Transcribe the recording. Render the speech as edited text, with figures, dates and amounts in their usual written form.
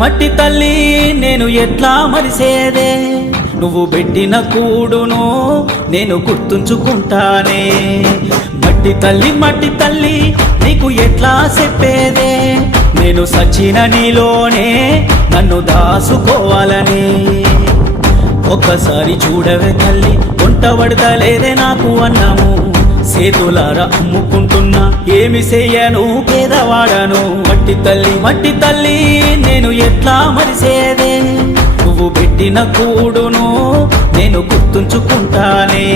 మట్టి తల్లి నేను ఎట్లా మరిసేదే, నువ్వు పెట్టిన కూడును నేను గుర్తుంచుకుంటానే. మట్టి తల్లి నీకు ఎట్లా చెప్పేదే, నేను సచిన నీలోనే నన్ను దాసుకోవాలని. ఒక్కసారి చూడవే తల్లి, వంట పడతలేదే నాకు అన్నము, సేతులారా అమ్ముకుంటున్నా ఏమి చెయ్యను పేదవాడను. మట్టి తల్లి నేను ఎట్లా మరిసేదే, నువ్వు పెట్టిన కూడును నేను గుర్తుంచుకుంటానే.